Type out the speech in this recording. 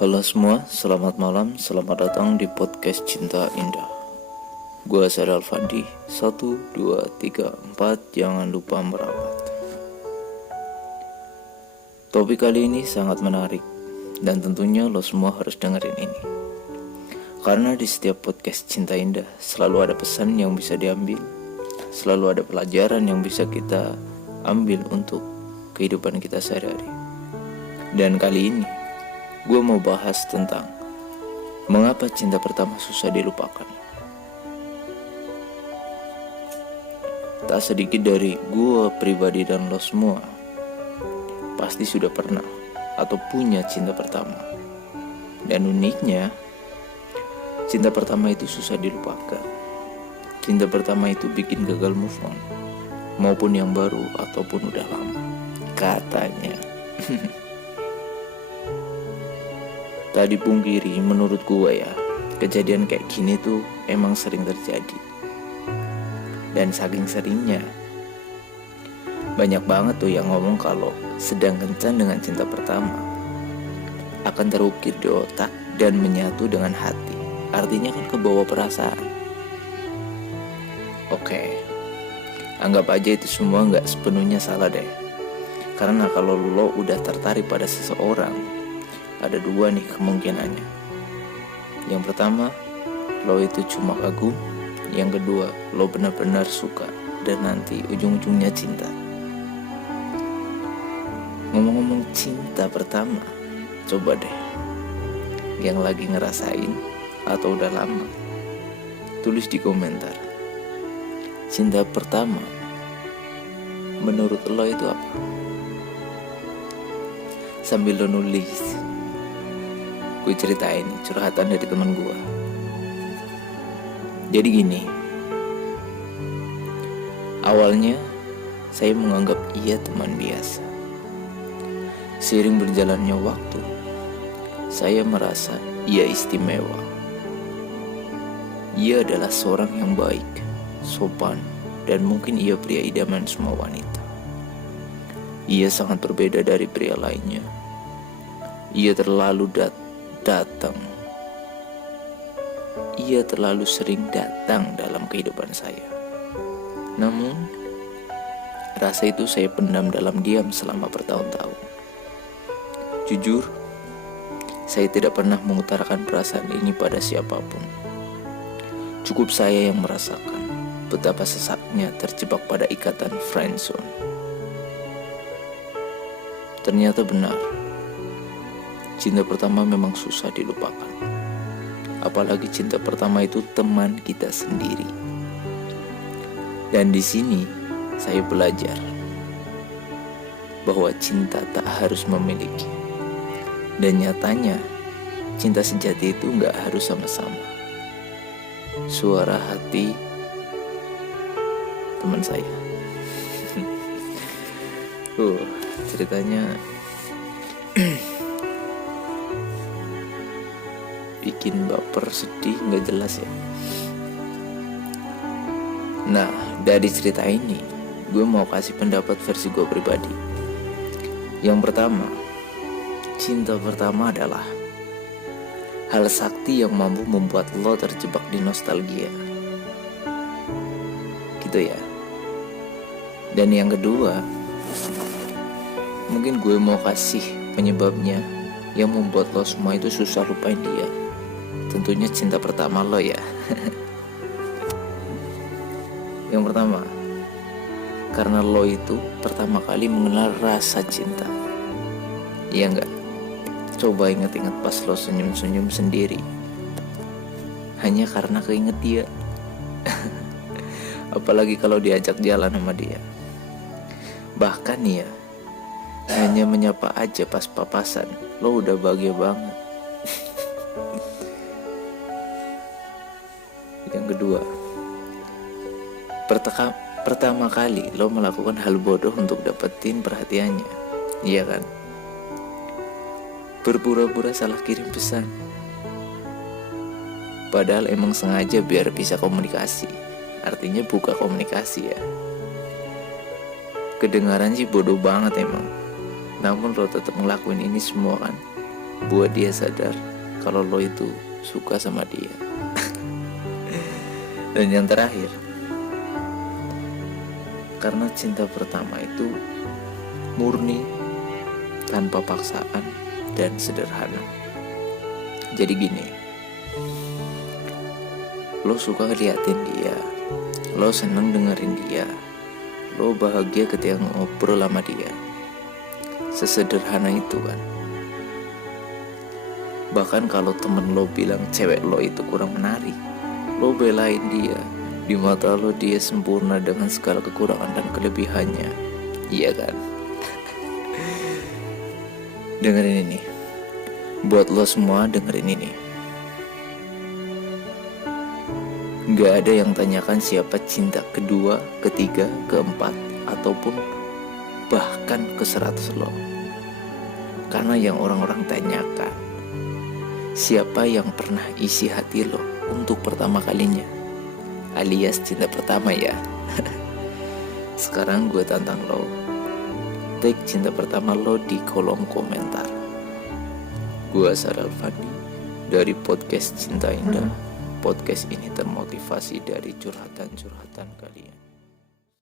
Halo semua, selamat malam, selamat datang di podcast Cinta Indah. Gua Sadal Fandi, 1, 2, 3, 4, jangan lupa merapat. Topik kali ini sangat menarik, dan tentunya lo semua harus dengerin ini. Karena di setiap podcast Cinta Indah, selalu ada pesan yang bisa diambil, selalu ada pelajaran yang bisa kita ambil untuk kehidupan kita sehari-hari. Dan kali ini, gue mau bahas tentang mengapa cinta pertama susah dilupakan. Tak sedikit dari gue pribadi dan lo semua pasti sudah pernah atau punya cinta pertama. Dan uniknya, cinta pertama itu susah dilupakan. Cinta pertama itu bikin gagal move on, maupun yang baru ataupun udah lama, katanya. Tak dipungkiri, menurut gue ya, kejadian kayak gini tuh emang sering terjadi. Dan saking seringnya, banyak banget tuh yang ngomong kalau sedang kencan dengan cinta pertama akan terukir di otak dan menyatu dengan hati. Artinya kan kebawa perasaan. Oke, anggap aja itu semua gak sepenuhnya salah deh. Karena kalau lo udah tertarik pada seseorang, ada dua nih kemungkinannya. Yang pertama, lo itu cuma kagum. Yang kedua, lo benar-benar suka dan nanti ujung-ujungnya cinta. Ngomong-ngomong cinta pertama, coba deh yang lagi ngerasain atau udah lama, tulis di komentar. Cinta pertama menurut lo itu apa? Sambil lo nulis, gue ceritain nih curhatan dari teman gue. Jadi gini, awalnya saya menganggap ia teman biasa. Seiring berjalannya waktu, saya merasa ia istimewa. Ia adalah seorang yang baik, sopan, dan mungkin ia pria idaman semua wanita. Ia sangat berbeda dari pria lainnya. Ia terlalu datang. Ia terlalu sering datang dalam kehidupan saya. Namun, rasa itu saya pendam dalam diam selama bertahun-tahun. Jujur, saya tidak pernah mengutarakan perasaan ini pada siapapun. Cukup saya yang merasakan betapa sesaknya terjebak pada ikatan friendzone. Ternyata benar, cinta pertama memang susah dilupakan. Apalagi cinta pertama itu teman kita sendiri. Dan di sini saya belajar bahwa cinta tak harus memiliki. Dan nyatanya cinta sejati itu gak harus sama-sama. Suara hati teman saya. Ceritanya bikin baper, sedih, gak jelas ya. Nah, dari cerita ini gue mau kasih pendapat versi gue pribadi. Yang pertama, cinta pertama adalah hal sakti yang mampu membuat lo terjebak di nostalgia, gitu ya. Dan yang kedua, mungkin gue mau kasih penyebabnya yang membuat lo semua itu susah lupain dia. Tentunya cinta pertama lo ya. Yang pertama, karena lo itu pertama kali mengenal rasa cinta. Iya enggak? Coba inget-inget pas lo senyum-senyum sendiri, hanya karena keinget dia. Apalagi kalau diajak jalan sama dia. Bahkan ya, hanya menyapa aja pas papasan, lo udah bahagia banget. Yang kedua, pertama kali lo melakukan hal bodoh untuk dapetin perhatiannya. Iya kan? Berpura-pura salah kirim pesan, padahal emang sengaja biar bisa komunikasi. Artinya buka komunikasi ya. Kedengaran sih bodoh banget emang, namun lo tetap ngelakuin ini semua kan. buat dia sadar kalau lo itu suka sama dia. Dan yang terakhir, karena cinta pertama itu murni, tanpa paksaan, dan sederhana. Jadi gini, lo suka ngeliatin dia, lo seneng dengerin dia, lo bahagia ketika ngobrol sama dia. Sesederhana itu kan. Bahkan kalau temen lo bilang cewek lo itu kurang menarik, lo belain dia. Di mata lo dia sempurna dengan segala kekurangan dan kelebihannya. Iya kan? Dengerin ini. Buat lo semua dengerin ini. Gak ada yang tanyakan siapa cinta kedua, ketiga, keempat, ataupun bahkan ke-100 lo. Karena yang orang-orang tanyakan, siapa yang pernah isi hati lo untuk pertama kalinya, alias cinta pertama ya. Sekarang gue tantang lo, tag cinta pertama lo di kolom komentar. Gue Sadal Fandi dari podcast Cinta Indah. Podcast ini termotivasi dari curhatan-curhatan kalian.